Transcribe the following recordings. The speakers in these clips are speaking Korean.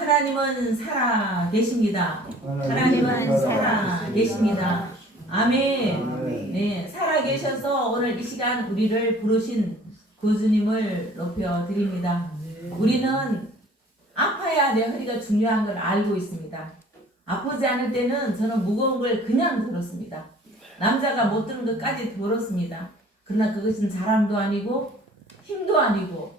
하나님은 살아 계십니다. 하나님은 하나님은 살아 계십니다. 아멘. 아멘. 네, 살아 계셔서 오늘 이 시간 우리를 부르신 그 주님을 높여 드립니다. 우리는 아파야 내 허리가 중요한 걸 알고 있습니다. 아프지 않을 때는 저는 무거운 걸 그냥 들었습니다. 남자가 못 드는 것까지 들었습니다. 그러나 그것은 자랑도 아니고 힘도 아니고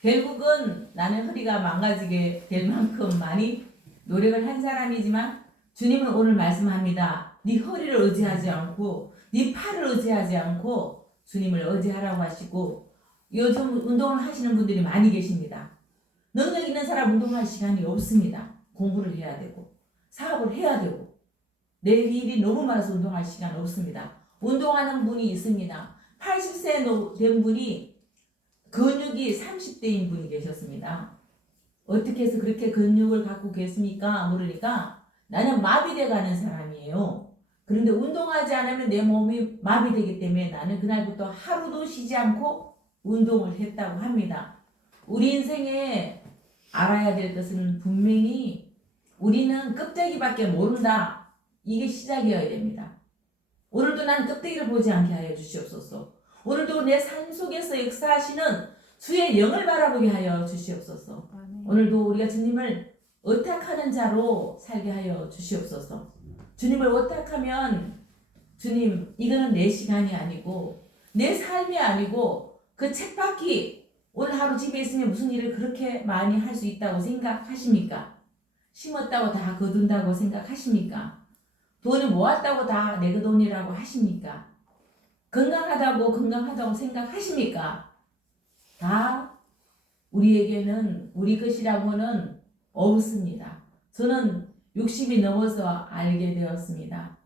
결국은 나는 허리가 망가지게 될 만큼 많이 노력을 한 사람이지만 주님은 오늘 말씀합니다. 네 허리를 의지하지 않고 네 팔을 의지하지 않고 주님을 의지하라고 하시고 요즘 운동을 하시는 분들이 많이 계십니다. 능력 있는 사람 운동할 시간이 없습니다. 공부를 해야 되고 사업을 해야 되고 내 일이 너무 많아서 운동할 시간 없습니다. 운동하는 분이 있습니다. 80세 된 분이 근육이 30대인 분이 계셨습니다. 어떻게 해서 그렇게 근육을 갖고 계십니까? 물으니까 나는 마비돼 가는 사람이에요. 그런데 운동하지 않으면 내 몸이 마비되기 때문에 나는 그날부터 하루도 쉬지 않고 운동을 했다고 합니다. 우리 인생에 알아야 될 것은 분명히 우리는 껍데기밖에 모른다. 이게 시작이어야 됩니다. 오늘도 난 껍데기를 보지 않게 하여 주시옵소서. 오늘도 내 삶 속에서 역사하시는 주의 영을 바라보게 하여 주시옵소서. 오늘도 우리가 주님을 의탁하는 자로 살게 하여 주시옵소서. 주님을 의탁하면 주님 이거는 내 시간이 아니고 내 삶이 아니고 그 쳇바퀴 오늘 하루 집에 있으면 무슨 일을 그렇게 많이 할 수 있다고 생각하십니까? 심었다고 다 거둔다고 생각하십니까? 돈을 모았다고 다 내 그 돈이라고 하십니까? 건강하다고 생각하십니까? 다 우리에게는 우리 것이라고는 없습니다. 저는 60이 넘어서 알게 되었습니다.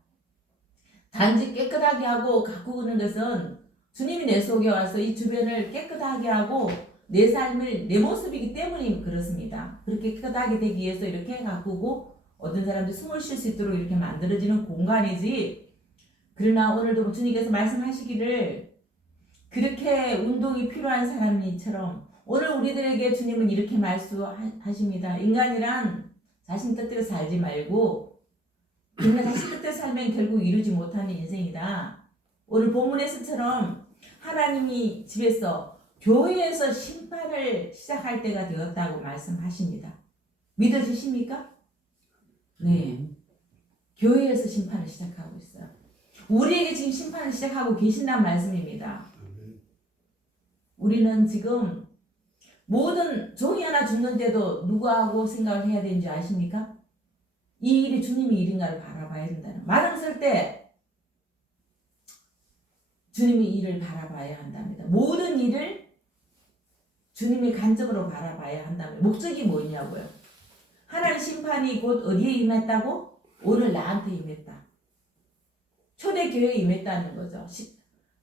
단지 깨끗하게 하고 가꾸는 것은 주님이 내 속에 와서 이 주변을 깨끗하게 하고 내 삶을 내 모습이기 때문에 그렇습니다. 그렇게 깨끗하게 되기 위해서 이렇게 가꾸고 어떤 사람들 숨을 쉴 수 있도록 이렇게 만들어지는 공간이지. 그러나 오늘도 주님께서 말씀하시기를 그렇게 운동이 필요한 사람이처럼 오늘 우리들에게 주님은 이렇게 말씀하십니다. 인간이란 자신 뜻대로 살지 말고 그러나 자신 뜻대로 살면 결국 이루지 못하는 인생이다. 오늘 본문에서처럼 하나님이 집에서 교회에서 심판을 시작할 때가 되었다고 말씀하십니다. 믿어지십니까? 네. 교회에서 심판을 시작하고 있어요. 우리에게 지금 심판을 시작하고 계신다는 말씀입니다. 우리는 지금 모든 종이 하나 죽는데도 누구하고 생각을 해야 되는지 아십니까? 이 일이 주님의 일인가를 바라봐야 된다는. 마당 쓸 때 주님의 일을 바라봐야 한답니다. 모든 일을 주님의 관점으로 바라봐야 한다면 목적이 뭐냐고요? 하나님 심판이 곧 어디에 임했다고? 오늘 나한테 임했다. 초대교회에 임했다는 거죠.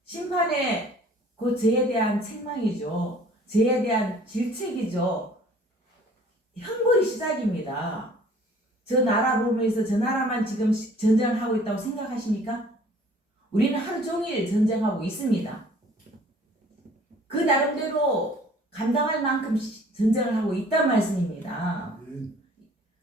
심판의 그 죄에 대한 책망이죠. 죄에 대한 질책이죠. 형벌이 시작입니다. 저 나라 보면서 저 나라만 지금 전쟁을 하고 있다고 생각하십니까? 우리는 하루 종일 전쟁하고 있습니다. 그 나름대로 감당할 만큼 전쟁을 하고 있단 말씀입니다.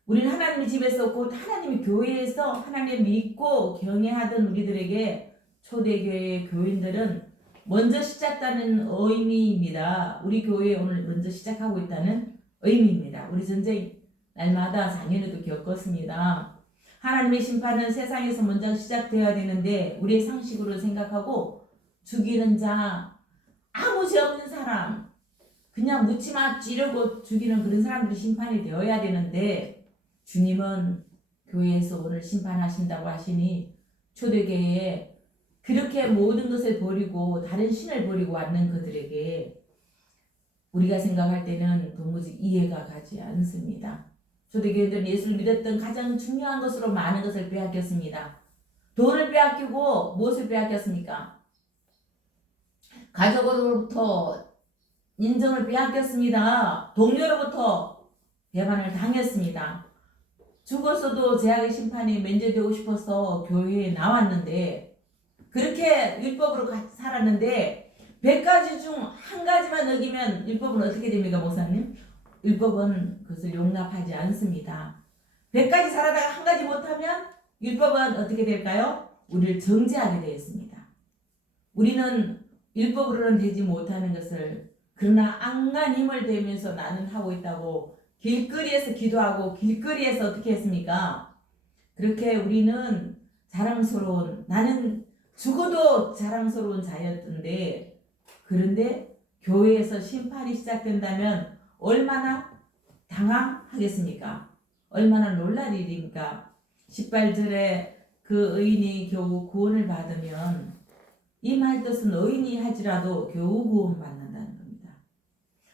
우리는 하나님의 집에서 곧 하나님의 교회에서 하나님을 믿고 경외하던 우리들에게 초대교회의 교인들은 먼저 시작하는 의미입니다. 우리 교회에 오늘 먼저 시작하고 있다는 의미입니다. 우리 전쟁 날마다 작년에도 겪었습니다. 하나님의 심판은 세상에서 먼저 시작되어야 되는데 우리의 상식으로 생각하고 죽이는 자, 아무 죄 없는 사람 그냥 묻지마 찌르고 죽이는 그런 사람들이 심판이 되어야 되는데 주님은 교회에서 오늘 심판하신다고 하시니 초대교회에 그렇게 모든 것을 버리고 다른 신을 버리고 왔는 그들에게 우리가 생각할 때는 도무지 이해가 가지 않습니다. 초대교회들은 예수를 믿었던 가장 중요한 것으로 많은 것을 빼앗겼습니다. 돈을 빼앗기고 무엇을 빼앗겼습니까? 가족으로부터 인정을 빼앗겼습니다. 동료로부터 배반을 당했습니다. 죽었어도 제약의 심판에 면제되고 싶어서 교회에 나왔는데 그렇게 율법으로 살았는데 100가지 중 한 가지만 어기면 율법은 어떻게 됩니까, 목사님? 율법은 그것을 용납하지 않습니다. 100가지 잘하다가 한 가지 못하면 율법은 어떻게 될까요? 우리를 정죄하게 되었습니다. 우리는 율법으로는 되지 못하는 것을 그러나 악한 힘을 대면서 나는 하고 있다고 길거리에서 기도하고 길거리에서 어떻게 했습니까? 그렇게 우리는 자랑스러운, 나는 죽어도 자랑스러운 자였던데, 그런데 교회에서 심판이 시작된다면 얼마나 당황하겠습니까? 얼마나 놀랄 일입니까? 18절에 그 의인이 겨우 구원을 받으면 이 말 뜻은 의인이 할지라도 겨우 구원받는다는 겁니다.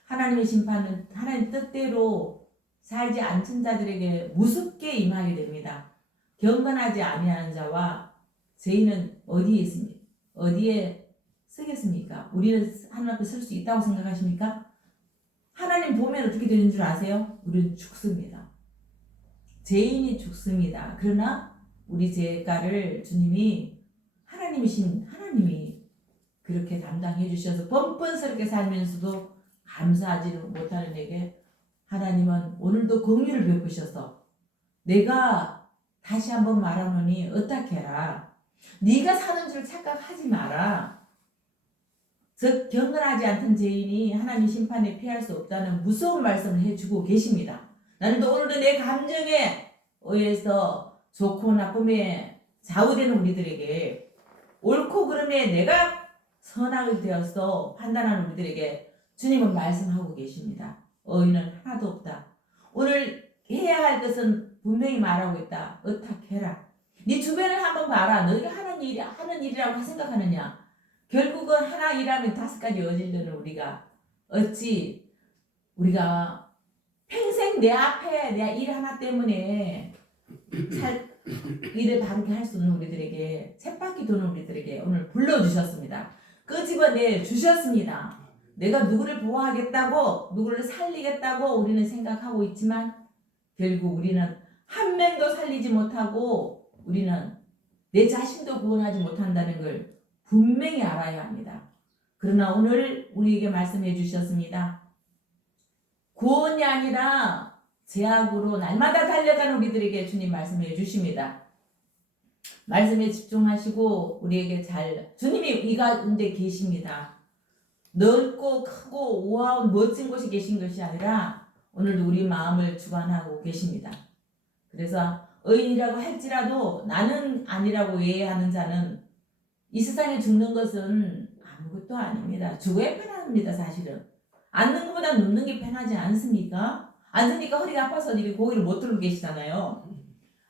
하나님의 심판은 하나님 뜻대로 살지 않는 자들에게 무섭게 임하게 됩니다. 경건하지 아니하는 자와 죄인은 어디에 있습니까? 어디에 쓰겠습니까? 우리는 하나님 앞에 설 수 있다고 생각하십니까? 하나님 보면 어떻게 되는 줄 아세요? 우리는 죽습니다. 죄인이 죽습니다. 그러나 우리 죄가를 주님이 하나님이신 하나님이 그렇게 담당해 주셔서 번번스럽게 살면서도 감사하지는 못하는 내게 하나님은 오늘도 긍휼을 베푸셔서 내가 다시 한번 말하노니 어떻게 해라. 네가 사는 줄 착각하지 마라. 즉 경건하지 않던 죄인이 하나님 심판에 피할 수 없다는 무서운 말씀을 해주고 계십니다. 나는 또 오늘도 내 감정에 의해서 좋고 나쁨에 좌우되는 우리들에게 옳고 그름에 내가 선악을 되어서 판단하는 우리들에게 주님은 말씀하고 계십니다. 의인은 하나도 없다. 오늘 해야 할 것은 분명히 말하고 있다. 어떻게 해라. 네 주변을 한번 봐라. 너희가 하는 일이라고 생각하느냐. 결국은 하나 일하면 5가지 어질러는 우리가 어찌 우리가 평생 내 앞에 내 일 하나 때문에 일을 바르게 할 수 없는 우리들에게 쳇바퀴 도는 우리들에게 오늘 불러주셨습니다. 끄집어내 주셨습니다. 내가 누구를 보호하겠다고 누구를 살리겠다고 우리는 생각하고 있지만 결국 우리는 한 명도 살리지 못하고 우리는 내 자신도 구원하지 못한다는 걸 분명히 알아야 합니다. 그러나 오늘 우리에게 말씀해 주셨습니다. 구원이 아니라 제약으로 날마다 달려가는 우리들에게 주님 말씀해 주십니다. 말씀에 집중하시고 우리에게 주님이 이 가운데 계십니다. 넓고 크고 우아한 멋진 곳에 계신 것이 아니라 오늘도 우리 마음을 주관하고 계십니다. 그래서 의인이라고 할지라도 나는 아니라고 예하는 자는 이 세상에 죽는 것은 아무것도 아닙니다. 죽어야 편합니다. 사실은 앉는 것보다 눕는 게 편하지 않습니까? 앉으니까 허리가 아파서 이렇게 고기를 못 들고 계시잖아요.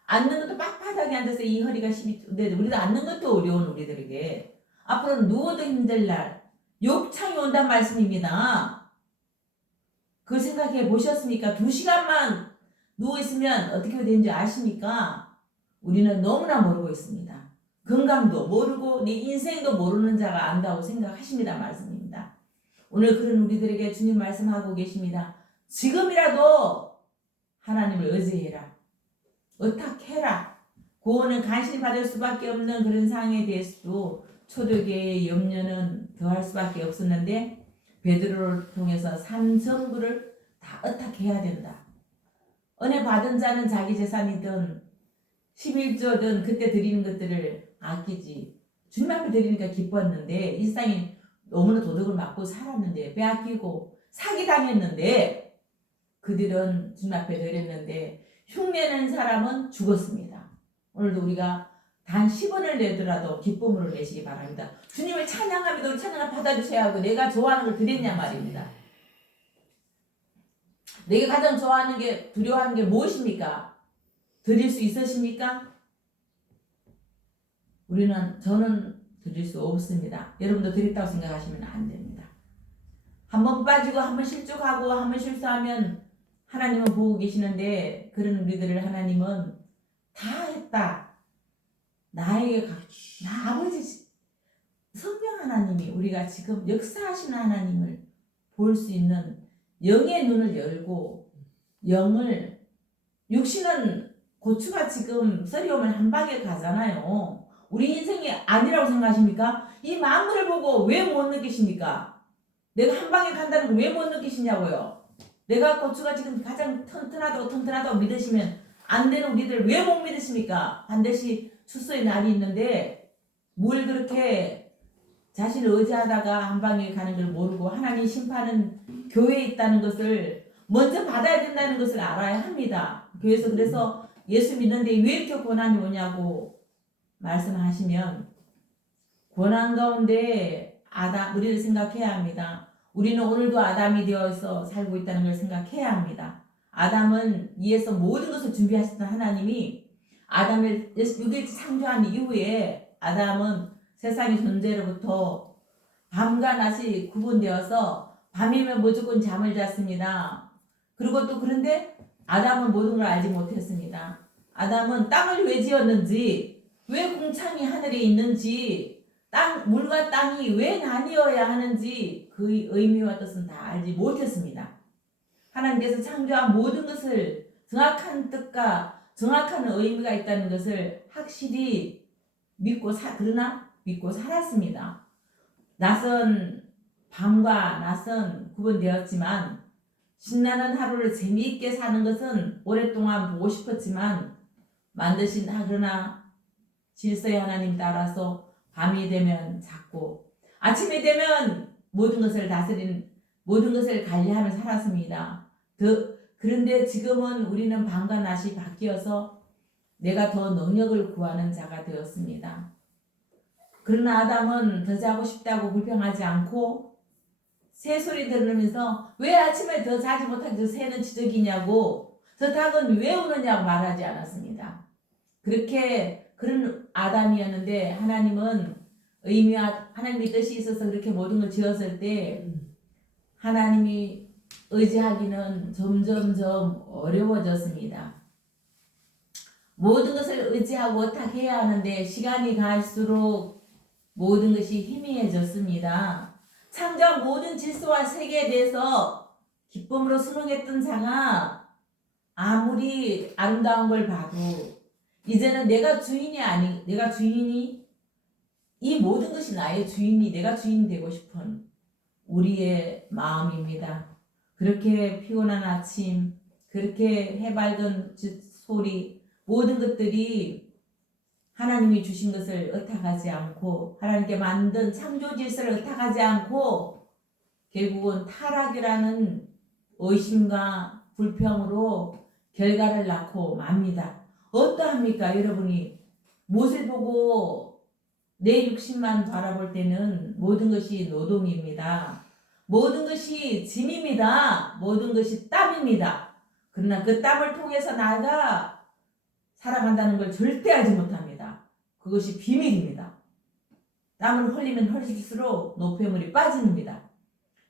앉는 것도 빳빳하게 앉아서 이 허리가 근데 우리도 앉는 것도 어려운 우리들에게 앞으로는 누워도 힘들 날 욕창이 온단 말씀입니다. 그 생각해 보셨습니까? 2시간만 누워있으면 어떻게 되는지 아십니까? 우리는 너무나 모르고 있습니다. 건강도 모르고 네 인생도 모르는 자가 안다고 생각하십니다. 말씀입니다. 오늘 그런 우리들에게 주님 말씀하고 계십니다. 지금이라도 하나님을 의지해라. 어떻게 해라. 구원은 간신히 받을 수밖에 없는 그런 상황에 대해서도 초대교회의 염려는 더할 수밖에 없었는데 베드로를 통해서 삶 전부를 다 어떻게 해야 된다. 은혜 받은 자는 자기 재산이든 11조든 그때 드리는 것들을 아끼지. 주님 앞에 드리니까 기뻤는데 이 세상에 너무나 도덕을 맞고 살았는데 빼앗기고 사기당했는데 그들은 주님 앞에 드렸는데 흉내낸 사람은 죽었습니다. 오늘도 우리가 단 10원을 내더라도 기쁨으로 내시기 바랍니다. 주님을 찬양하면서 우리 찬양을 받아주셔야 하고 내가 좋아하는 걸 드렸냐 말입니다. 내가 가장 좋아하는 게 두려워하는 게 무엇입니까? 드릴 수 있으십니까? 저는 드릴 수 없습니다. 여러분도 드렸다고 생각하시면 안 됩니다. 한번 빠지고 한번 실족하고 한번 실수하면 하나님은 보고 계시는데 그런 우리들을 하나님은 다 했다. 나 아버지 성령 하나님이 우리가 지금 역사하시는 하나님을 볼 수 있는 영의 눈을 열고 영을 육신은 고추가 지금 썰이 오면 한 방에 가잖아요. 우리 인생이 아니라고 생각하십니까? 이 만물을 보고 왜 못 느끼십니까? 내가 한 방에 간다는 걸 왜 못 느끼시냐고요? 내가 고추가 지금 가장 튼튼하다고 믿으시면 안 되는 우리들 왜 못 믿으십니까? 반드시 출소의 날이 있는데 뭘 그렇게 자신을 의지하다가 한 방에 가는 걸 모르고 하나님 심판은 교회에 있다는 것을 먼저 받아야 된다는 것을 알아야 합니다. 교회에서 그래서 예수 믿는데 왜 이렇게 고난이 오냐고 말씀하시면 고난 가운데 우리를 생각해야 합니다. 우리는 오늘도 아담이 되어서 살고 있다는 걸 생각해야 합니다. 아담은 위에서 모든 것을 준비하셨던 하나님이 아담을 6일째 창조한 이후에 아담은 세상의 존재로부터 밤과 낮이 구분되어서 밤이면 무조건 잠을 잤습니다. 그리고 또 그런데 아담은 모든 걸 알지 못했습니다. 아담은 땅을 왜 지었는지, 왜 궁창이 하늘에 있는지, 물과 땅이 왜 나뉘어야 하는지 그 의미와 뜻은 다 알지 못했습니다. 하나님께서 창조한 모든 것을 정확한 뜻과 정확한 의미가 있다는 것을 확실히 그러나 믿고 살았습니다. 밤과 낮은 구분되었지만 신나는 하루를 재미있게 사는 것은 오랫동안 보고 싶었지만 만드신 그러나 질서의 하나님 따라서 밤이 되면 작고 아침이 되면 모든 것을 관리하며 살았습니다. 그런데 지금은 우리는 밤과 낮이 바뀌어서 내가 더 능력을 구하는 자가 되었습니다. 그러나 아담은 더 자고 싶다고 불평하지 않고 새소리 들으면서 왜 아침에 더 자지 못한 저 새는 지적이냐고 저 닭은 왜 우느냐고 말하지 않았습니다. 그런 아담이었는데 하나님은 하나님의 뜻이 있어서 그렇게 모든 걸 지었을 때 하나님이 의지하기는 점점점 어려워졌습니다. 모든 것을 의지하고 어탁해야 하는데 시간이 갈수록 모든 것이 희미해졌습니다. 창조한 모든 질서와 세계에 대해서 기쁨으로 순응했던 자가 아무리 아름다운 걸 봐도 이제는 내가 주인이 이 모든 것이 나의 주인이 내가 주인이 되고 싶은 우리의 마음입니다. 그렇게 피곤한 아침, 그렇게 해맑은 소리, 모든 것들이 하나님이 주신 것을 의탁하지 않고 하나님께 만든 창조 질서를 의탁하지 않고 결국은 타락이라는 의심과 불평으로 결과를 낳고 맙니다. 어떠합니까? 여러분이 무엇을 보고 내 육신만 바라볼 때는 모든 것이 노동입니다. 모든 것이 짐입니다. 모든 것이 땀입니다. 그러나 그 땀을 통해서 나가 살아간다는 걸 절대 알지 못합니다. 그것이 비밀입니다. 땀을 흘리면 흘릴수록 노폐물이 빠집니다.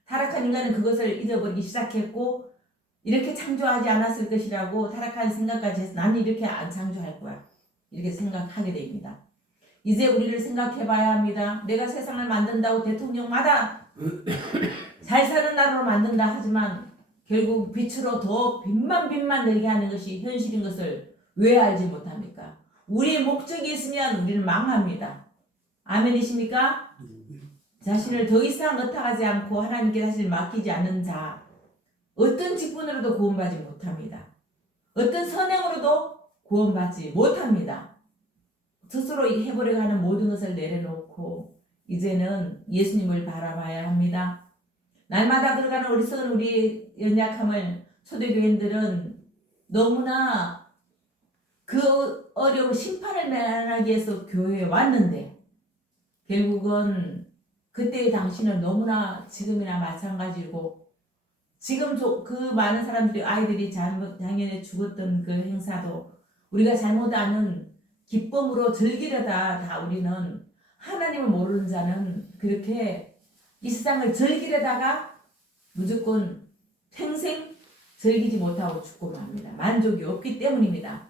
타락한 인간은 그것을 잊어버리기 시작했고 이렇게 창조하지 않았을 것이라고 타락한 생각까지 해서 나는 이렇게 안 창조할 거야. 이렇게 생각하게 됩니다. 이제 우리를 생각해 봐야 합니다. 내가 세상을 만든다고 대통령마다 잘 사는 나라로 만든다 하지만 결국 빛으로 더 빛만 늘게 하는 것이 현실인 것을 왜 알지 못합니까? 우리의 목적이 있으면 우리는 망합니다. 아멘이십니까? 자신을 더 이상 의탁하지 않고 하나님께 자신을 맡기지 않는 자 어떤 직분으로도 구원받지 못합니다. 어떤 선행으로도 구원받지 못합니다. 스스로 해보려고 하는 모든 것을 내려놓고 이제는 예수님을 바라봐야 합니다. 날마다 들어가는 우리 연약함을 초대교인들은 너무나 그 어려운 심판을 면하기 위해서 교회에 왔는데 결국은 그때의 당시는 너무나 지금이나 마찬가지고 지금 그 많은 아이들이 작년에 죽었던 그 행사도 우리가 잘못 아는 기쁨으로 즐기려다 다 우리는 하나님을 모르는 자는 그렇게 이 세상을 즐기려다가 무조건 평생 즐기지 못하고 죽고 맙니다. 만족이 없기 때문입니다.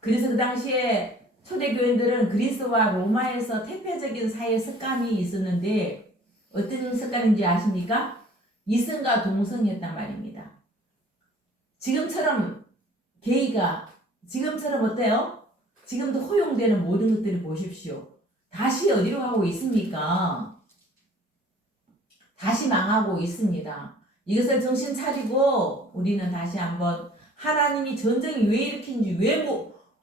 그래서 그 당시에 초대교인들은 그리스와 로마에서 태폐적인 사회 습관이 있었는데 어떤 습관인지 아십니까? 이성과 동성이었단 말입니다. 지금처럼 지금처럼 어때요? 지금도 허용되는 모든 것들을 보십시오. 다시 어디로 가고 있습니까? 다시 망하고 있습니다. 이것을 정신 차리고 우리는 다시 한번 하나님이 전쟁이 왜 일으킨지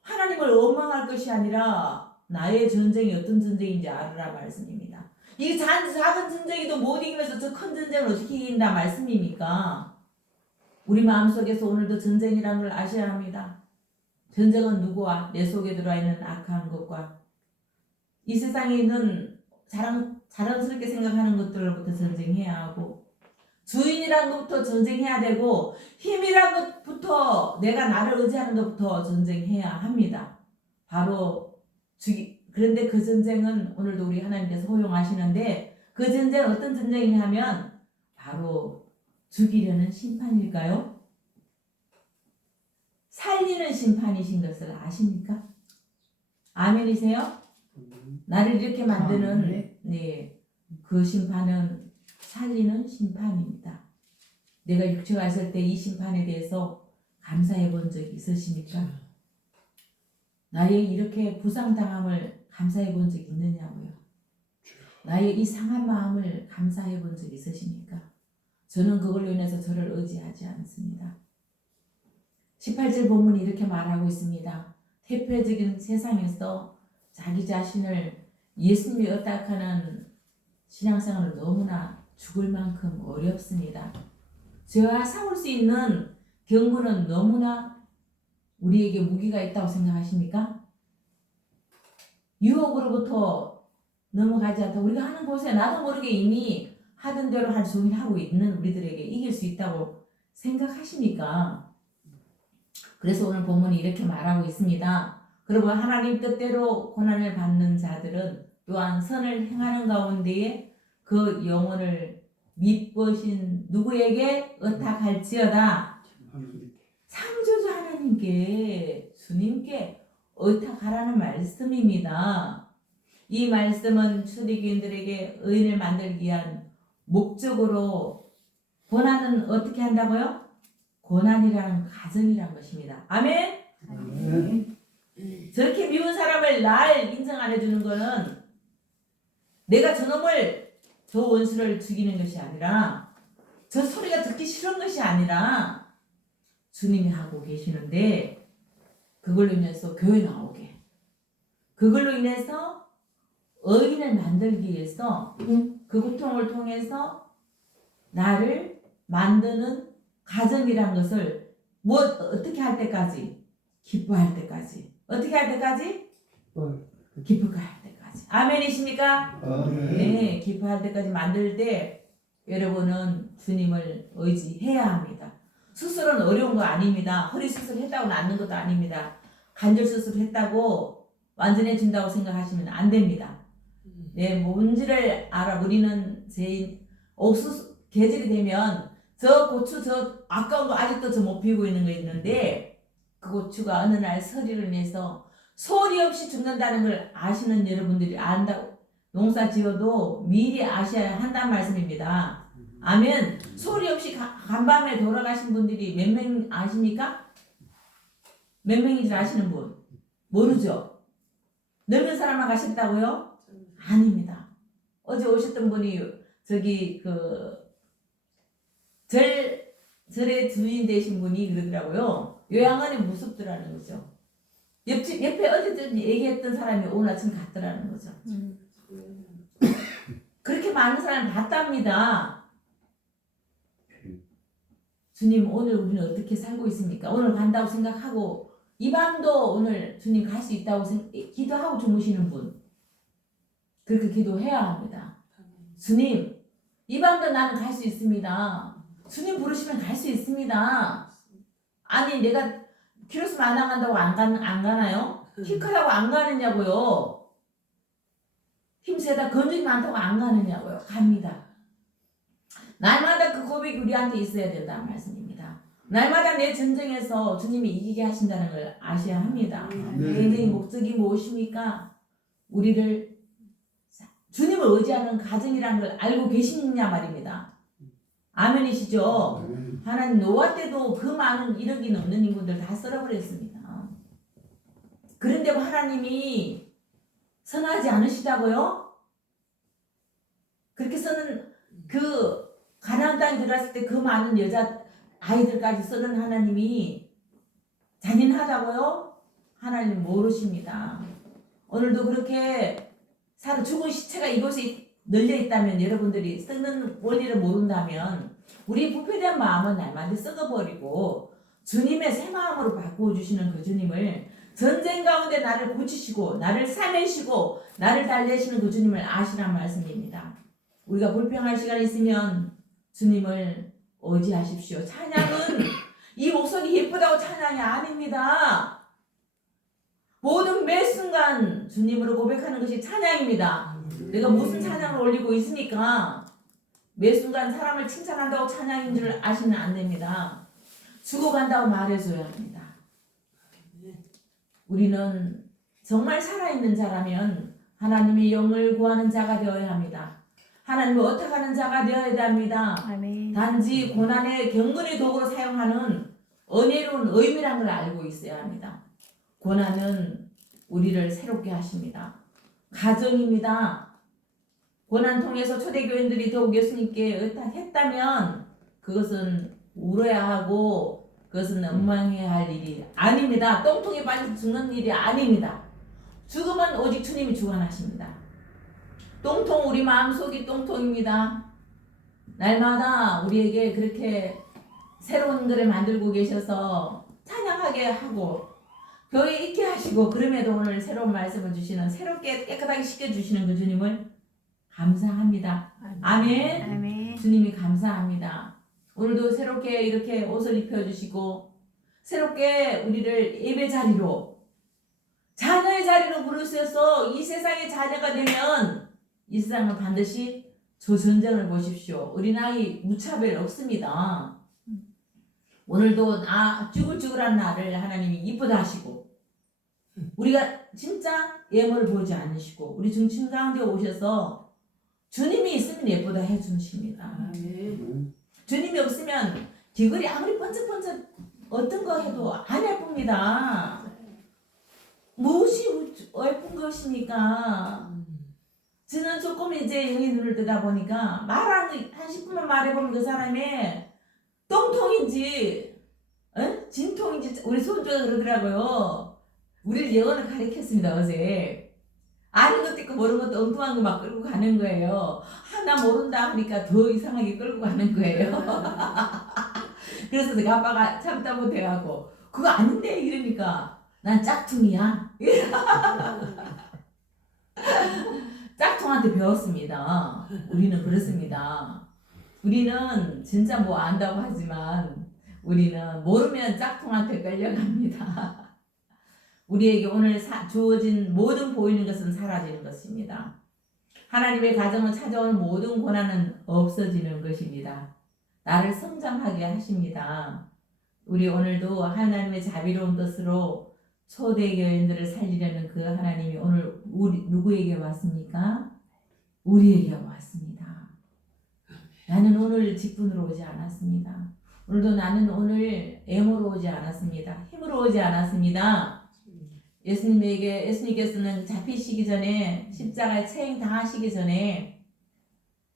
하나님을 원망할 것이 아니라 나의 전쟁이 어떤 전쟁인지 알으라 말씀입니다. 이 작은 전쟁이도 못 이기면서 저 큰 전쟁을 어떻게 이긴다 말씀입니까? 우리 마음속에서 오늘도 전쟁이라는 걸 아셔야 합니다. 전쟁은 누구와? 내 속에 들어와 있는 악한 것과 이 세상에 있는 자랑스럽게 생각하는 것들로부터 전쟁해야 하고 주인이란 것부터 전쟁해야 되고 힘이란 것부터 내가 나를 의지하는 것부터 전쟁해야 합니다. 바로 그런데 그 전쟁은 오늘도 우리 하나님께서 허용하시는데 그 전쟁은 어떤 전쟁이냐면 바로 죽이려는 심판일까요? 살리는 심판이신 것을 아십니까? 아멘이세요? 나를 이렇게 만드는 그 심판은 살리는 심판입니다. 내가 육체가 있을 때 이 심판에 대해서 감사해 본 적이 있으십니까? 나의 이렇게 부상당함을 감사해 본 적이 있느냐고요. 나의 이 상한 마음을 감사해 본 적이 있으십니까? 저는 그걸로 인해서 저를 의지하지 않습니다. 18절 본문이 이렇게 말하고 있습니다. 태폐적인 세상에서 자기 자신을 예수님이 어떡하는 신앙생활은 너무나 죽을 만큼 어렵습니다. 죄와 싸울 수 있는 경고는 너무나 우리에게 무기가 있다고 생각하십니까? 유혹으로부터 넘어가지 않다. 우리가 하는 곳에 나도 모르게 이미 하던 대로 하루 종일 하고 있는 우리들에게 이길 수 있다고 생각하십니까? 그래서 오늘 본문이 이렇게 말하고 있습니다. 그리고 하나님 뜻대로 고난을 받는 자들은 또한 선을 행하는 가운데에 그 영혼을 믿으신 누구에게 의탁할지어다. 창조주 하나님께 주님께 의탁하라는 말씀입니다. 이 말씀은 초대교인들에게 의인을 만들기 위한 목적으로 고난은 어떻게 한다고요? 고난이라는 가정이란 것입니다. 아멘? 아멘. 저렇게 미운 사람을 날 인정 안 해주는 거는 내가 저 원수를 죽이는 것이 아니라 저 소리가 듣기 싫은 것이 아니라 주님이 하고 계시는데 그걸로 인해서 교회 나오게 그걸로 인해서 의인을 만들기 위해서 그 고통을 통해서 나를 만드는 가정이란 것을 어떻게 할 때까지? 기뻐할 때까지. 어떻게 할 때까지? 기뻐할 때까지. 아멘이십니까? 네, 기뻐할 때까지 만들 때 여러분은 주님을 의지해야 합니다. 수술은 어려운 거 아닙니다. 허리 수술했다고 낫는 것도 아닙니다. 관절 수술했다고 완전해진다고 생각하시면 안 됩니다. 네, 뭔지를 알아. 우리는 옥수수 계절이 되면 저 고추 아까운 거 아직도 저 못 피우고 있는 거 있는데 그 고추가 어느 날 서리를 내서 소리 없이 죽는다는 걸 아시는 여러분들이 안다고 농사 지어도 미리 아셔야 한다는 말씀입니다. 아멘. 소리 없이 간밤에 돌아가신 분들이 몇 명 아십니까? 몇 명인지 아시는 분? 모르죠? 늙은 사람만 가셨다고요? 아닙니다. 어제 오셨던 분이 절의 주인 되신 분이 그러더라고요. 요양원이 무섭더라는 거죠. 옆에 어제든 얘기했던 사람이 오늘 아침 갔더라는 거죠. 그렇게 많은 사람을 봤답니다. 주님 오늘 우리는 어떻게 살고 있습니까? 오늘 간다고 생각하고 이 밤도 오늘 주님 갈 수 있다고 기도하고 주무시는 분 그렇게 기도해야 합니다. 주님 이 밤도 나는 갈 수 있습니다. 주님 부르시면 갈 수 있습니다. 아니 내가 키로수 안 나간다고 안 가나요? 키 크다고 안 가느냐고요. 힘세다 건줄이 많다고 안 가느냐고요. 갑니다. 날마다 그 고백이 우리한테 있어야 된다는 말씀입니다. 날마다 내 전쟁에서 주님이 이기게 하신다는 걸 아셔야 합니다. 굉장히 목적이 무엇입니까? 우리를 주님을 의지하는 가정이라는 걸 알고 계시느냐 말입니다. 아멘이시죠? 하나님 노아 때도 그 많은 1억이 넘는 인구들 다 썰어버렸습니다. 그런데 하나님이 선하지 않으시다고요? 그렇게 써는 그 가나안 땅에 들어갔을 때 그 많은 여자 아이들까지 쓰는 하나님이 잔인하다고요? 하나님 모르십니다. 오늘도 그렇게 죽은 시체가 이곳에 널려 있다면, 여러분들이 썩는 원리를 모른다면 우리 부패된 마음은 날마다 썩어버리고 주님의 새 마음으로 바꾸어 주시는 그 주님을, 전쟁 가운데 나를 고치시고 나를 살리시고 나를 달래시는 그 주님을 아시란 말씀입니다. 우리가 불평할 시간 있으면 주님을 의지하십시오. 찬양은 이 목소리 예쁘다고 찬양이 아닙니다. 모든 매 순간 주님으로 고백하는 것이 찬양입니다. 내가 무슨 찬양을 올리고 있으니까 매 순간 사람을 칭찬한다고 찬양인 줄 아시면 안 됩니다. 죽어간다고 말해줘야 합니다. 우리는 정말 살아있는 자라면 하나님의 영을 구하는 자가 되어야 합니다. 하나님을 어떡하는 자가 되어야 합니다. 아멘. 단지 고난의 경건의 도구로 사용하는 은혜로운 의미란 걸 알고 있어야 합니다. 고난은 우리를 새롭게 하십니다. 가정입니다. 고난 통해서 초대교인들이 더욱 예수님께 의탁했다면 그것은 울어야 하고 그것은 원망해야 할 일이 아닙니다. 똥통에 빠져서 죽는 일이 아닙니다. 죽음은 오직 주님이 주관하십니다. 똥통, 우리 마음속이 똥통입니다. 날마다 우리에게 그렇게 새로운 것을 만들고 계셔서 찬양하게 하고 교회 있게 하시고, 그럼에도 오늘 새로운 말씀을 주시는, 새롭게 깨끗하게 씻겨주시는 그 주님을 감사합니다. 아멘. 아멘. 주님이 감사합니다. 오늘도 새롭게 이렇게 옷을 입혀주시고 새롭게 우리를 예배 자리로, 자녀의 자리로 부르셔서 이 세상의 자녀가 되면 이 세상은 반드시 조선정을 보십시오. 우리 나이 무차별 없습니다. 오늘도 쭈글쭈글한 나를 하나님이 이쁘다 하시고, 우리가 진짜 예물을 보지 않으시고 우리 중심 가운데 오셔서 주님이 있으면 예쁘다 해주십니다. 주님이 없으면 귀걸이 아무리 번쩍번쩍 어떤 거 해도 안 예쁩니다. 무엇이 예쁜 것입니까? 저는 조금 이제 영의 눈을 뜨다 보니까 한 10분만 말해보면 그 사람이 똥통인지 진통인지 우리 손주가 그러더라고요. 우리를 영혼을 가리켰습니다. 어제 아는 것도 있고 모르는 것도 엉뚱한 거 막 끌고 가는 거예요. 나 모른다 하니까 더 이상하게 끌고 가는 거예요. 그래서 내가 아빠가 참다 못해가고 그거 아닌데 이러니까 난 짝퉁이야. 짝퉁한테 배웠습니다. 우리는 그렇습니다. 우리는 진짜 뭐 안다고 하지만 우리는 모르면 짝퉁한테 끌려갑니다. 우리에게 오늘 주어진 모든 보이는 것은 사라지는 것입니다. 하나님의 가정을 찾아온 모든 고난은 없어지는 것입니다. 나를 성장하게 하십니다. 우리 오늘도 하나님의 자비로운 뜻으로 초대교인들을 살리려는 그 하나님이 오늘 누구에게 왔습니까? 우리에게 왔습니다. 나는 오늘 직분으로 오지 않았습니다. 오늘도 나는 오늘 애모로 오지 않았습니다. 힘으로 오지 않았습니다. 예수님께서는 잡히시기 전에, 십자가에 체행 당하시기 전에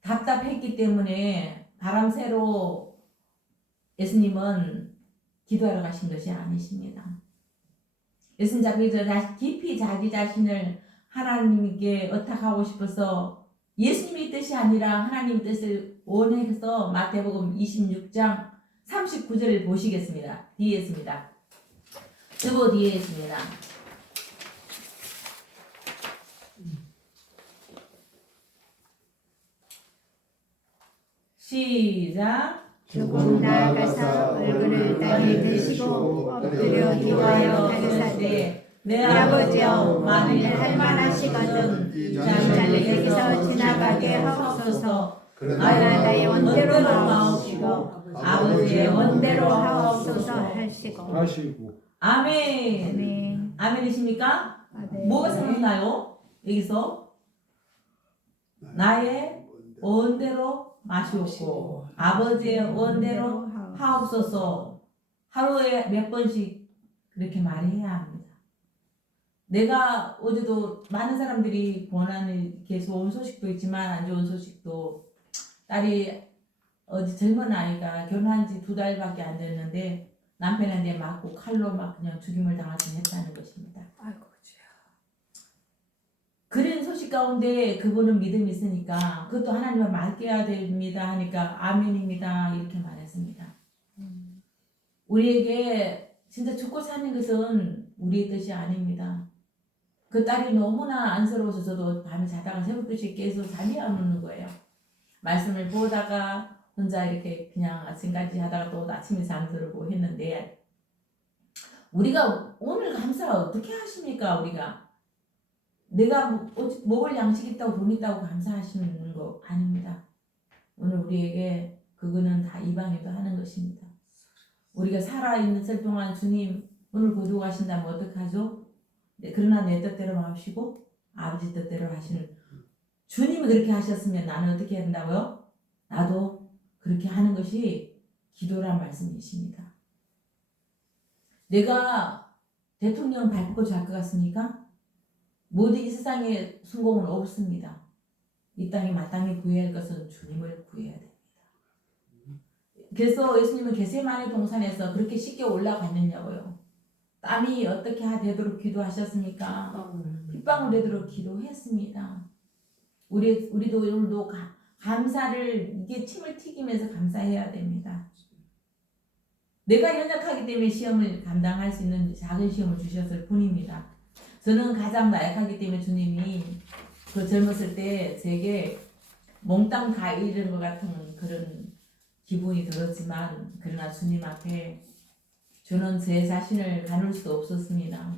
답답했기 때문에 바람새로 예수님은 기도하러 가신 것이 아니십니다. 예수님 잡히기 전에 깊이 자기 자신을 하나님께 의탁하고 싶어서 예수님의 뜻이 아니라 하나님의 뜻을 원해서 마태복음 26장 39절을 보시겠습니다. 뒤에 있습니다. 저거 뒤에 있습니다. 시작. 조금 나아가서 얼굴을 땅에 드시고 엎드려 기도하여 가르사대 내 아버지여 만일 할만하시거든 이 잔을 여기서 지나가게 하옵소서. 그러나 나의 원대로 하옵시고 아버지의 원대로 하옵소서 하시고. 아멘. 아멘. 아멘이십니까? 아멘. 뭐가 생각나요? 여기서 나의 원대로 마시옵고 아버지의 원대로 하옵소서. 하루에 몇 번씩 그렇게 말해야 합니다. 내가 어제도 많은 사람들이 원하는 이렇게 좋은 소식도 있지만 안 좋은 소식도, 딸이 어디 젊은 아이가 결혼한 지 2달밖에 안 됐는데 남편한테 맞고 칼로 막 그냥 죽임을 당할 뻔했다는 것입니다. 아이고 주여. 그런 소식 가운데 그분은 믿음이 있으니까 그것도 하나님을 맡겨야 됩니다 하니까 아멘입니다 이렇게 말했습니다. 우리에게 진짜 죽고 사는 것은 우리의 뜻이 아닙니다. 그 딸이 너무나 안쓰러워서 저도 밤에 자다가 새벽 2시에 깨서 잠이 안 오는 거예요. 말씀을 보다가 혼자 이렇게 그냥 아침까지 하다가 또 아침에 잠들고 했는데 우리가 오늘 감사 어떻게 하십니까? 우리가 내가 먹을 양식 있다고 돈 있다고 감사하시는 거 아닙니다. 오늘 우리에게 그거는 다 이방인도 하는 것입니다. 우리가 살아있는 동안 주님 오늘 거두가신다면 어떡하죠? 네, 그러나 내 뜻대로 마시고 아버지 뜻대로 하시는 주님이 그렇게 하셨으면 나는 어떻게 해야 된다고요? 나도 그렇게 하는 것이 기도란 말씀이십니다. 내가 대통령 밟고 잘 것 같습니까? 모든 이 세상에 성공은 없습니다. 이 땅에 마땅히 구해야 할 것은 주님을 구해야 됩니다. 그래서 예수님은 겟세마네 동산에서 그렇게 쉽게 올라갔느냐고요. 땀이 어떻게 되도록 기도하셨습니까? 핏방울 되도록 기도했습니다. 우리도 오늘도 감사를 이게 침을 튀기면서 감사해야 됩니다. 내가 연약하기 때문에 시험을 감당할 수 있는 작은 시험을 주셨을 뿐입니다. 저는 가장 나약하기 때문에 주님이 그 젊었을 때 제게 몽땅 다 잃은 것 같은 그런 기분이 들었지만 그러나 주님 앞에 저는 제 자신을 가눌 수 없었습니다.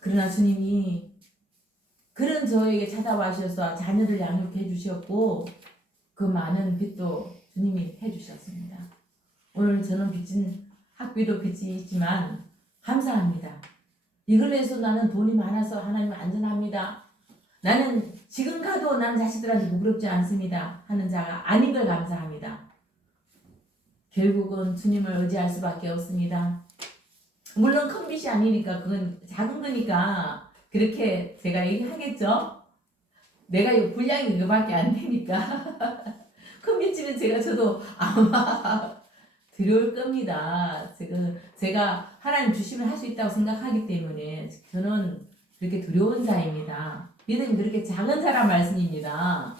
그러나 주님이 그런 저에게 찾아와셔서 자녀를 양육해 주셨고 그 많은 빚도 주님이 해주셨습니다. 오늘 저는 빚진 학비도 빚이 있지만 감사합니다. 이걸로 해서 나는 돈이 많아서 하나님 안전합니다. 나는 지금 가도 나는 자식들한테 부끄럽지 않습니다 하는 자가 아닌 걸 감사합니다. 결국은 주님을 의지할 수밖에 없습니다. 물론 큰 빚이 아니니까 그건 작은 거니까 그렇게 제가 얘기하겠죠. 내가 이 분량이 이거밖에 안 되니까 큰 빚지는 저도 아마 두려울 겁니다. 제가 하나님 주시면 할 수 있다고 생각하기 때문에 저는 그렇게 두려운 자입니다. 믿음이 그렇게 작은 자란 말씀입니다.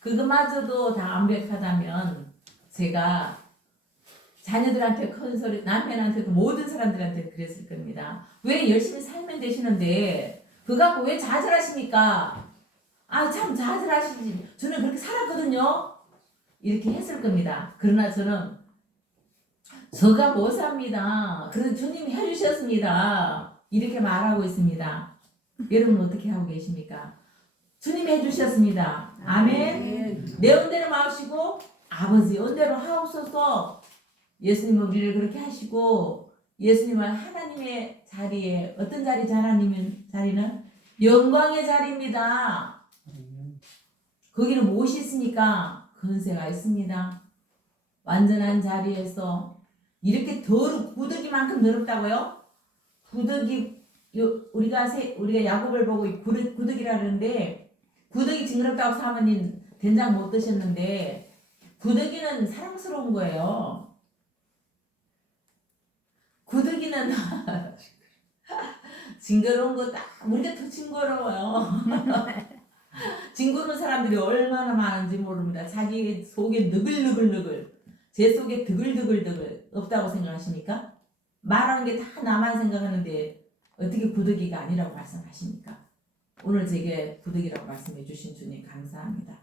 그것마저도 다 완벽하다면 제가 자녀들한테 큰 소리, 남편한테도 모든 사람들한테 그랬을 겁니다. 왜 열심히 살면 되시는데 그거 갖고 왜 좌절하십니까? 아 참 좌절하시지. 저는 그렇게 살았거든요. 이렇게 했을 겁니다. 그러나 저는 저가 못 삽니다. 그래서 주님이 해주셨습니다. 이렇게 말하고 있습니다. 여러분 어떻게 하고 계십니까? 주님이 해주셨습니다. 아멘. 내 은혜로 마시고 아버지 은혜로 하옵소서. 예수님은 우리를 그렇게 하시고 예수님은 하나님의 자리에 어떤 자리 자리는 영광의 자리입니다. 거기는 무엇이 있습니까? 권세가 있습니다. 완전한 자리에서 이렇게 구더기만큼 더럽다고요? 구더기 우리가 야곱을 보고 구더기라 그러는데 구더기 징그럽다고 사모님 된장 못 드셨는데 구더기는 사랑스러운 거예요. 구더기는 징그러운 거 딱 우리가 더 징그러워요. 징그러운 사람들이 얼마나 많은지 모릅니다. 자기 속에 느글느글느글 제 속에 드글드글드글 없다고 생각하십니까? 말하는 게 다 나만 생각하는데 어떻게 구더기가 아니라고 말씀하십니까? 오늘 제게 구더기라고 말씀해 주신 주님 감사합니다.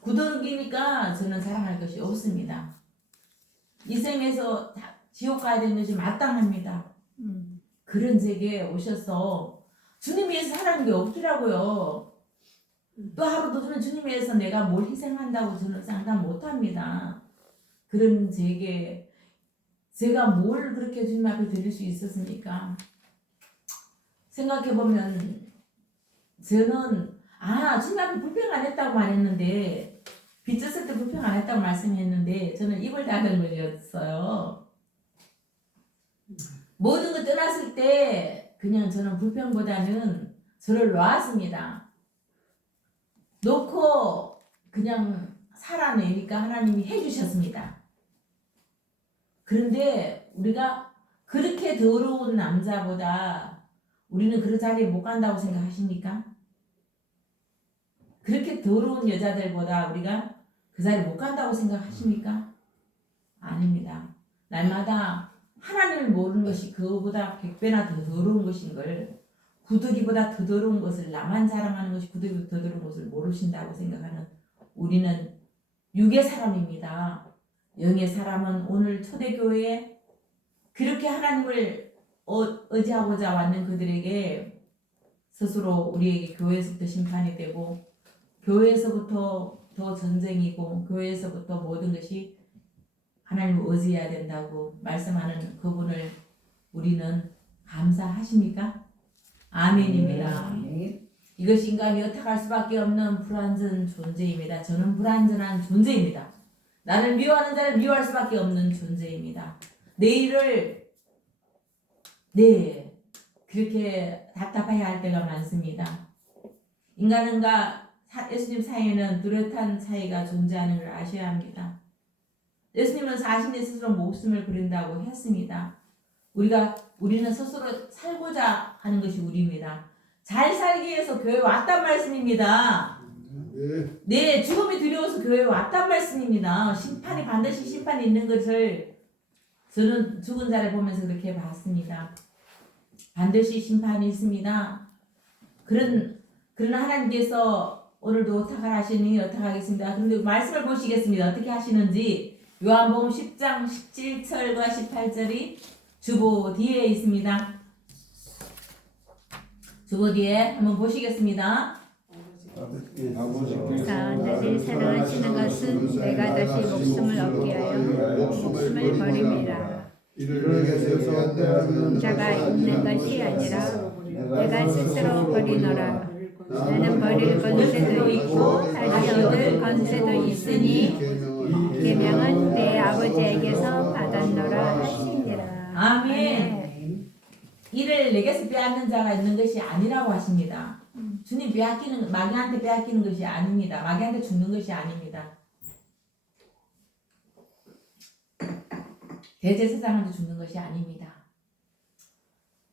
구더기니까 저는 자랑할 것이 없습니다. 이 생에서 지옥 가야 되는 것이 마땅합니다. 그런 제게 오셔서 주님 위해서 하라는 게 없더라고요. 또 하루 더 주면 주님 위해서 내가 뭘 희생한다고 저는 상담 못합니다. 그런 제가 뭘 그렇게 주님 앞에 드릴 수 있었습니까? 생각해보면 저는 주님 앞에 불평 안 했다고 말했는데 빚졌을 때 불평 안 했다고 말씀했는데 저는 입을 닫은 거였어요. 모든 거 떠났을 때 그냥 저는 불평보다는 저를 놓았습니다. 놓고 그냥 살아내니까 하나님이 해주셨습니다. 그런데 우리가 그렇게 더러운 남자보다 우리는 그 자리에 못 간다고 생각하십니까? 그렇게 더러운 여자들보다 우리가 그 자리에 못 간다고 생각하십니까? 아닙니다. 날마다 하나님을 모르는 것이 그보다 100배나 더 더러운 것인 걸, 구더기보다 더 더러운 것을, 나만 자랑하는 것이 구더기보다 더 더러운 것을 모르신다고 생각하는 우리는 육의 사람입니다. 영의 사람은 오늘 초대교회에 그렇게 하나님을 의지하고자 왔는 그들에게 스스로 우리에게 교회에서부터 심판이 되고, 교회에서부터 더 전쟁이고, 교회에서부터 모든 것이 하나님을 의지해야 된다고 말씀하는 그분을 우리는 감사하십니까? 아멘입니다. 이것이 인간이 여탁할 수밖에 없는 불완전 존재입니다. 저는 불완전한 존재입니다. 나를 미워하는 자를 미워할 수밖에 없는 존재입니다. 내일을 그렇게 답답해야 할 때가 많습니다. 인간과 예수님 사이에는 뚜렷한 차이가 존재하는 걸 아셔야 합니다. 예수님은 자신의 스스로 목숨을 버린다고 했습니다. 우리는 스스로 살고자 하는 것이 우리입니다. 잘 살기 위해서 교회에 왔단 말씀입니다. 네, 죽음이 두려워서 교회에 왔단 말씀입니다. 반드시 심판이 있는 것을 저는 죽은 자를 보면서 그렇게 봤습니다. 반드시 심판이 있습니다. 그러나 하나님께서 오늘도 어떻게 하시니 어떻게 하겠습니다. 그런데 말씀을 보시겠습니다. 어떻게 하시는지 요한복음 10장 17절과 18절이 주보 뒤에 있습니다. 주보 뒤에 한번 보시겠습니다. 나를 사랑하시는 것은 내가 다시 목숨을 얻게 하여 목숨을 버림이라. 자가 있는 것이 아니라 내가 스스로 버리노라. 나는 버릴 권세도 있고 다시 얻을 권세도 있으니 계명은 내 아버지에게서 받았노라 하시니라. 아멘. 이를 내게서 빼앗는 자가 있는 것이 아니라고 하십니다. 주님 마귀한테 빼앗기는 것이 아닙니다. 마귀한테 죽는 것이 아닙니다. 대제사장한테 죽는 것이 아닙니다.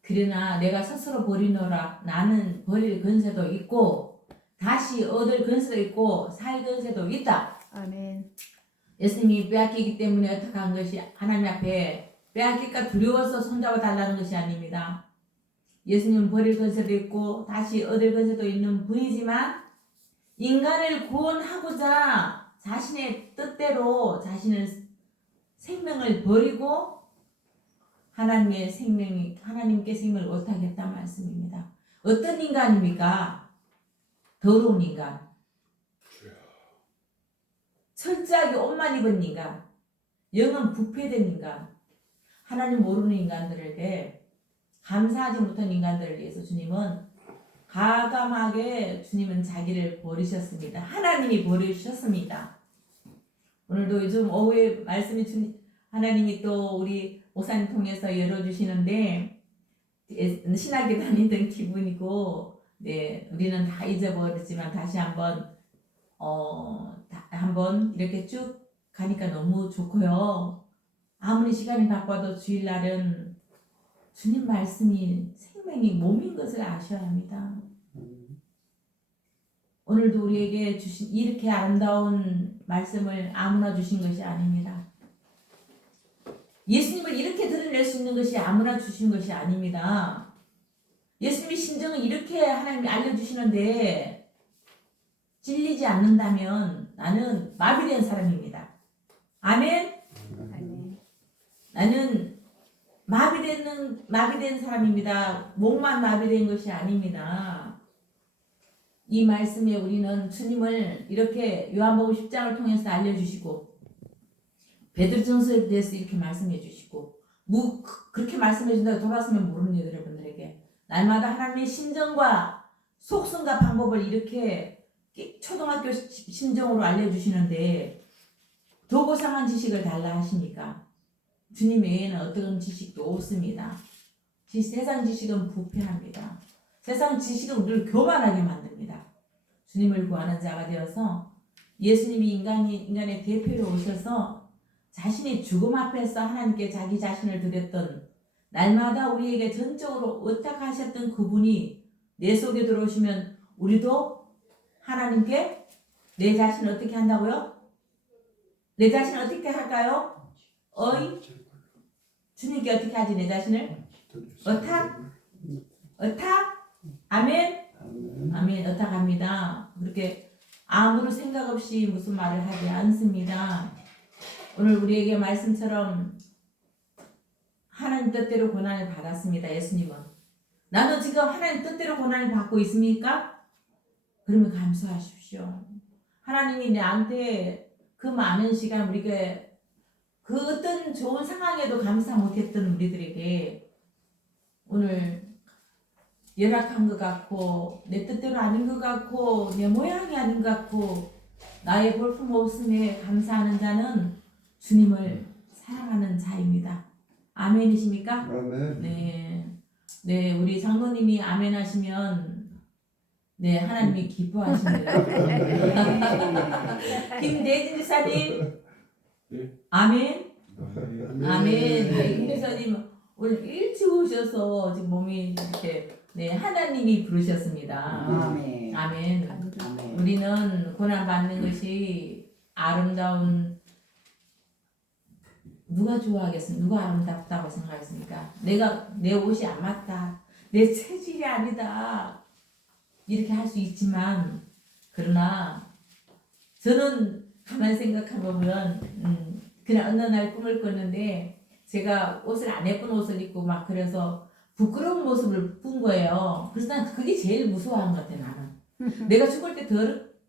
그러나 내가 스스로 버리노라. 나는 버릴 권세도 있고 다시 얻을 권세도 있고 살 권세도 있다. 아멘. 예수님이 빼앗기기 때문에 어떻게 한 것이 하나님 앞에 빼앗길까 두려워서 손잡아 달라는 것이 아닙니다. 예수님은 버릴 권세도 있고 다시 얻을 권세도 있는 분이지만 인간을 구원하고자 자신의 뜻대로 자신의 생명을 버리고 하나님께 생명을 못하겠다는 말씀입니다. 어떤 인간입니까? 더러운 인간, 철저하게 옷만 입은 인간, 영은 부패된 인간, 하나님 모르는 인간들에게 감사하지 못한 인간들을 위해서 주님은 과감하게 주님은 자기를 버리셨습니다. 하나님이 버리셨습니다. 오늘도 요즘 오후에 말씀이 하나님이 또 우리 목사님 통해서 열어주시는데 신학교 다니던 기분이고 우리는 다 잊어버렸지만 다시 한번 이렇게 쭉 가니까 너무 좋고요. 아무리 시간이 바빠도 주일날은 주님 말씀이 생명이 몸인 것을 아셔야 합니다. 오늘도 우리에게 주신 이렇게 아름다운 말씀을 아무나 주신 것이 아닙니다. 예수님을 이렇게 드러낼 수 있는 것이 아무나 주신 것이 아닙니다. 예수님의 심정을 이렇게 하나님이 알려주시는데 찔리지 않는다면 나는 마비된 사람입니다. 아멘? 나는 마비된 사람입니다. 목만 마비된 것이 아닙니다. 이 말씀에 우리는 주님을 이렇게 요한복음 10장을 통해서 알려주시고 베드로전서에 대해서 이렇게 말씀해 주시고 그렇게 말씀해 준다고 돌아서면 모르는 여러분들에게 날마다 하나님의 심정과 속성과 방법을 이렇게 초등학교 심정으로 알려주시는데 더 고상한 지식을 달라 하십니까? 주님 외에는 어떤 지식도 없습니다. 세상 지식은 부패합니다. 세상 지식은 우리를 교만하게 만듭니다. 주님을 구하는 자가 되어서 예수님이 인간의 대표로 오셔서 자신의 죽음 앞에서 하나님께 자기 자신을 드렸던, 날마다 우리에게 전적으로 의탁하셨던 그분이 내 속에 들어오시면 우리도 하나님께 내 자신을 어떻게 한다고요? 내 자신을 어떻게 할까요? 주님께 어떻게 하지 내 자신을? 의탁? 아멘? 아멘. 의탁합니다. 그렇게 아무런 생각 없이 무슨 말을 하지 않습니다. 오늘 우리에게 말씀처럼 하나님 뜻대로 고난을 받았습니다. 예수님은. 나도 지금 하나님 뜻대로 고난을 받고 있습니까? 그러면 감사하십시오. 하나님이 나한테 그 많은 시간 우리가 그 어떤 좋은 상황에도 감사 못했던 우리들에게 오늘 열악한 것 같고 내 뜻대로 아닌 것 같고 내 모양이 아닌 것 같고 나의 볼품 없음에 감사하는 자는 주님을 사랑하는 자입니다. 아멘이십니까? 아멘. 네, 우리 장로님이 아멘 하시면 네, 하나님이 기뻐하십니다. 김대진 지사님 아멘. 아멘. 네, 김 지사님 오늘 일찍 오셔서 지금 몸이 이렇게 네, 하나님이 부르셨습니다. 아멘. 아멘. 아멘. 우리는 고난 받는 것이 아름다운 누가 좋아하겠습니까? 누가 아름답다고 생각하겠습니까? 내 옷이 안 맞다. 내 체질이 아니다. 이렇게 할 수 있지만 그러나 저는 가만히 생각해보면 그냥 어느 날 꿈을 꿨는데 제가 옷을 안 예쁜 옷을 입고 막 그래서 부끄러운 모습을 꾼 거예요. 그래서 난 그게 제일 무서워한 것 같아 나는. 내가 죽을 때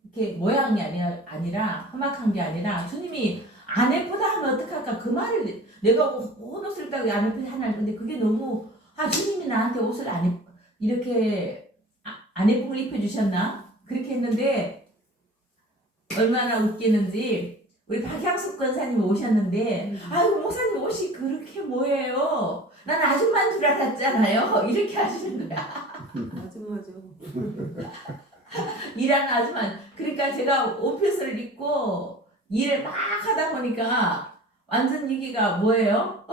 이렇게 모양이 아니라 험악한 게 아니라 주님이 안 예쁘다 하면 어떡할까 그 말을 내가 옷 옷을 입다고 안 예쁘지 하나 근데 그게 너무 주님이 나한테 옷을 이렇게 안 예쁜 걸 입혀주셨나 그렇게 했는데 얼마나 웃기는지 우리 박향숙 권사님이 오셨는데 아유 목사님 옷이 그렇게 뭐예요 난 아줌마인 줄 알았잖아요 이렇게 하시는 거야. 맞아. 일하는 아줌마. 그러니까 제가 옷핏을 입고 일을 막 하다 보니까 완전 여기가 뭐예요?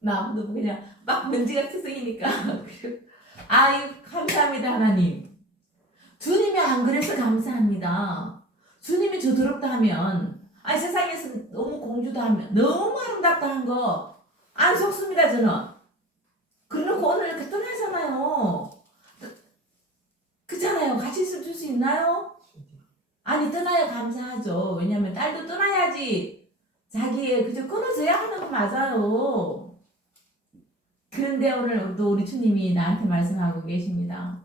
나 그냥 막 먼지가 투성이니까. 아유 감사합니다 하나님. 주님이 안 그래서 감사합니다. 주님이 저 더럽다 하면 세상에서 너무 공주다 하면 너무 아름답다 한 거 안 속습니다 저는. 그래놓고 오늘 이렇게 떠나잖아요. 그렇잖아요. 같이 있을 수 있나요? 아니 떠나야 감사하죠. 왜냐하면 딸도 떠나야지 자기의 그저 끊어져야 하는 거 맞아요. 그런데 오늘 또 우리 주님이 나한테 말씀하고 계십니다.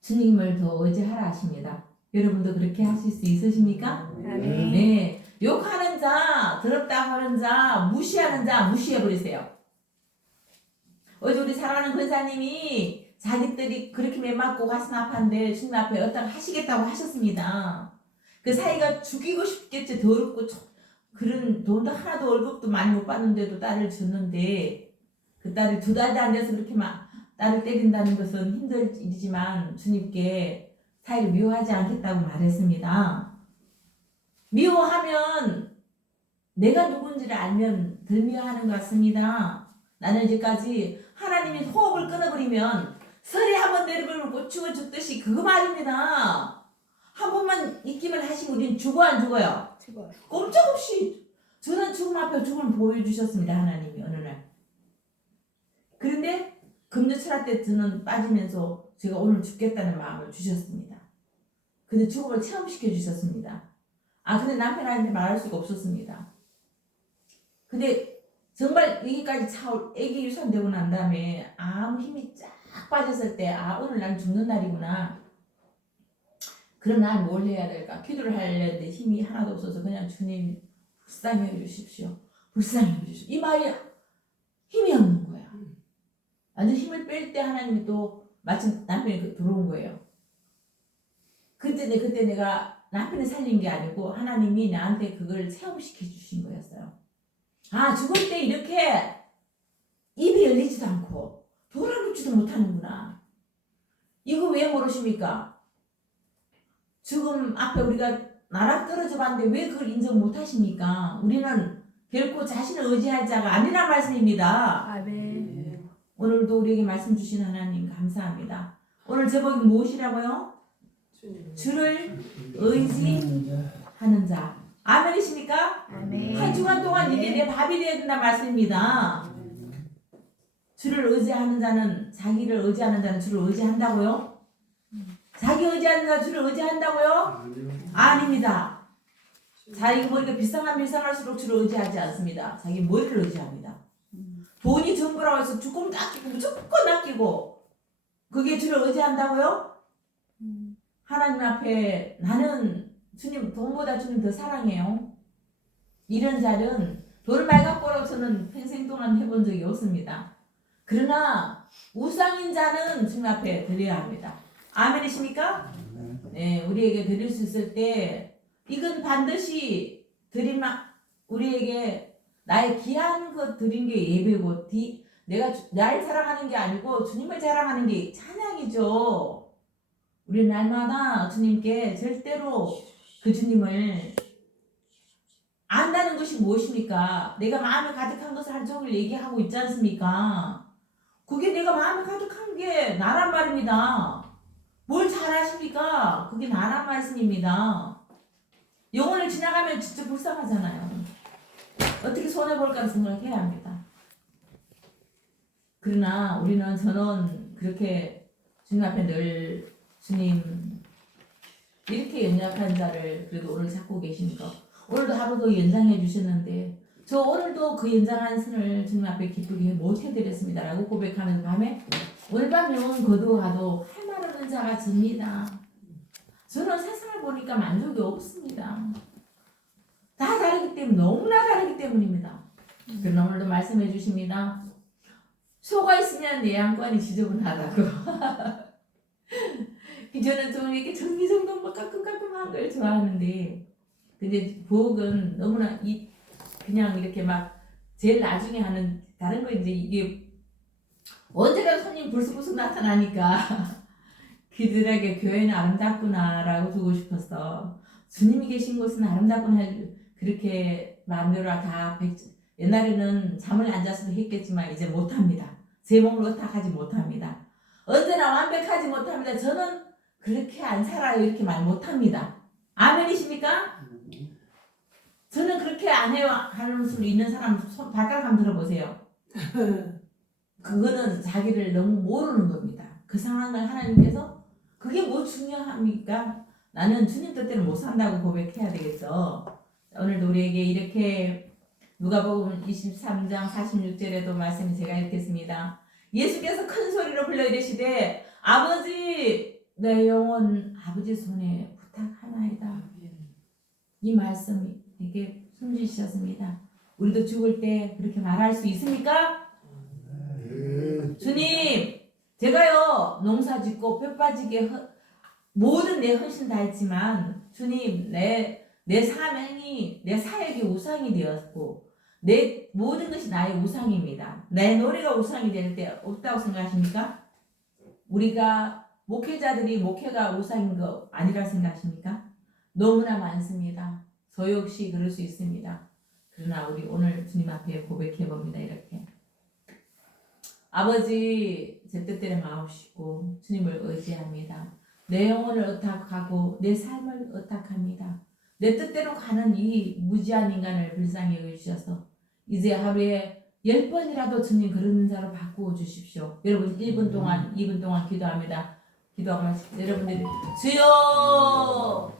주님을 더 의지하라 하십니다. 여러분도 그렇게 하실 수 있으십니까? 아멘. 네. 욕하는 자, 더럽다 하는 자, 무시하는 자 무시해버리세요. 어제 우리 사랑하는 권사님이 자기들이 그렇게 매맞고 가슴 아파한데 주님 앞에 어떤 하시겠다고 하셨습니다. 그 사이가 죽이고 싶겠지. 더럽고 그런 돈도 하나도 월급도 많이 못 받는데도 딸을 줬는데 그 딸이 2달도 안 돼서 그렇게 막 딸을 때린다는 것은 힘들 일이지만 주님께 사이를 미워하지 않겠다고 말했습니다. 미워하면 내가 누군지를 알면 덜 미워하는 것 같습니다. 나는 이제까지 하나님이 호흡을 끊어버리면 설에 한번 내려버리고 죽어 죽듯이 그거 말입니다. 한 번만 입김을 하시면 우리는 죽어 안 죽어요? 죽어요. 꼼짝없이 저는 죽음 앞에 죽음을 보여주셨습니다. 하나님이 어느 날. 그런데 금요철학 때 저는 빠지면서 제가 오늘 죽겠다는 마음을 주셨습니다. 근데 죽음을 체험시켜 주셨습니다. 근데 남편한테 말할 수가 없었습니다. 근데 정말 여기까지 차올 애기 유산되고 난 다음에 아무 힘이 쫙 빠졌을 때 오늘 난 죽는 날이구나. 그럼 난 뭘 해야 될까? 기도를 하려는데 힘이 하나도 없어서 그냥 주님 불쌍히 해주십시오. 불쌍히 해주십시오. 이 말이 힘이 없는 거야. 완전 힘을 뺄 때 하나님이 또 마침 남편이 들어온 거예요. 그때 내가 남편을 살린 게 아니고 하나님이 나한테 그걸 체험시켜 주신 거였어요. 죽을 때 이렇게 입이 열리지도 않고 돌아눕지도 못하는구나. 이거 왜 모르십니까? 죽음 앞에 우리가 나락 떨어져 봤는데 왜 그걸 인정 못 하십니까? 우리는 결코 자신을 의지할 자가 아니란 말씀입니다. 아멘. 오늘도 우리에게 말씀 주신 하나님 감사합니다. 오늘 제목이 무엇이라고요? 주를 의지하는 자. 아멘이십니까? 아멘. 한 주간 동안 이게 내 밥이 되어야 된다는 말씀입니다. 주를 의지하는 자는, 자기를 의지하는 자는 주를 의지한다고요? 자기 의지하는 자 주를 의지한다고요? 아닙니다. 자기 머리가 비상할수록 주를 의지하지 않습니다. 자기 머리를 의지합니다. 돈이 전부라고 해서 조금 아끼고 무조건 아끼고 그게 주를 의지한다고요? 하나님 앞에 나는 주님, 돈보다 주님 더 사랑해요. 이런 자는 돈을 말갖고라고 저는 평생 동안 해본 적이 없습니다. 그러나 우상인 자는 주님 앞에 드려야 합니다. 아멘이십니까? 네, 우리에게 드릴 수 있을 때 이건 반드시 드리면 우리에게 나의 귀한 것 드린 게 예배고 내가 날 사랑하는 게 아니고 주님을 자랑하는 게 찬양이죠. 우리 날마다 주님께 절대로 그 주님을 안다는 것이 무엇입니까? 내가 마음에 가득한 것을 하루 종일 얘기하고 있지 않습니까? 그게 내가 마음에 가득한 게 나란 말입니다. 뭘 잘하십니까? 그게 나란 말씀입니다. 영혼을 지나가면 진짜 불쌍하잖아요. 어떻게 손해볼까 생각해야 합니다. 그러나 저는 그렇게 주님 앞에 늘 주님 이렇게 연약한 자를 그래도 오늘 찾고 계시니까 오늘도 하루 더 연장해 주셨는데 저 오늘도 그 연장한 선을 주님 앞에 기쁘게 못 해드렸습니다 라고 고백하는 밤에 오늘 밤 영혼 거두어가도 할 말 없는 자가 접니다. 저는 세상을 보니까 만족이 없습니다. 다 다르기 때문에 너무나 다르기 때문입니다. 그러나 오늘도 말씀해 주십니다. 소가 있으면 내 양관이 지저분하다고. 저는 좀 이렇게 정리정돈만 깔끔깔끔한 걸 좋아하는데 근데 부엌은 너무나 그냥 이렇게 막 제일 나중에 하는 다른 거 이제 이게 언제나 손님 불쑥불쑥 나타나니까 그들에게 교회는 아름답구나라고 주고 싶어서 주님이 계신 곳은 아름답구나 그렇게 마음대로 다 옛날에는 잠을 안 자서도 했겠지만 이제 못합니다. 제 몸을 의탁하지 못합니다. 언제나 완벽하지 못합니다. 저는 그렇게 안 살아요 이렇게 말 못합니다. 아멘이십니까? 저는 그렇게 안 해요 하는 수 있는 사람 발가락 한번 들어보세요. 그거는 자기를 너무 모르는 겁니다. 그 상황을 하나님께서 그게 뭐 중요합니까? 나는 주님 뜻대로 못 산다고 고백해야 되겠죠. 오늘도 우리에게 이렇게 누가복음 23장 46절에도 말씀이 제가 읽겠습니다. 예수께서 큰 소리로 불러 이르시되 아버지 내 영혼 아버지 손에 부탁하나이다. 이 말씀이 되게 숨지셨습니다. 우리도 죽을 때 그렇게 말할 수 있습니까? 주님 제가요 농사 짓고 뼈 빠지게 모든 내 헌신 다 했지만 주님 내 사명이 내 사역이 우상이 되었고 내 모든 것이 나의 우상입니다. 내 노래가 우상이 될 때 없다고 생각하십니까? 우리가 목회자들이 목회가 우상인 거 아니라 생각하십니까? 너무나 많습니다. 저 역시 그럴 수 있습니다. 그러나 우리 오늘 주님 앞에 고백해 봅니다. 이렇게 아버지 제 뜻대로 마옵시고 주님을 의지합니다. 내 영혼을 의탁하고 내 삶을 의탁합니다. 내 뜻대로 가는 이 무지한 인간을 불쌍히 여겨주셔서 이제 하루에 10번이라도 주님 그런 자로 바꾸어 주십시오. 여러분 1분 동안 2분 동안 기도합니다. 기도하고 여러분들이 주여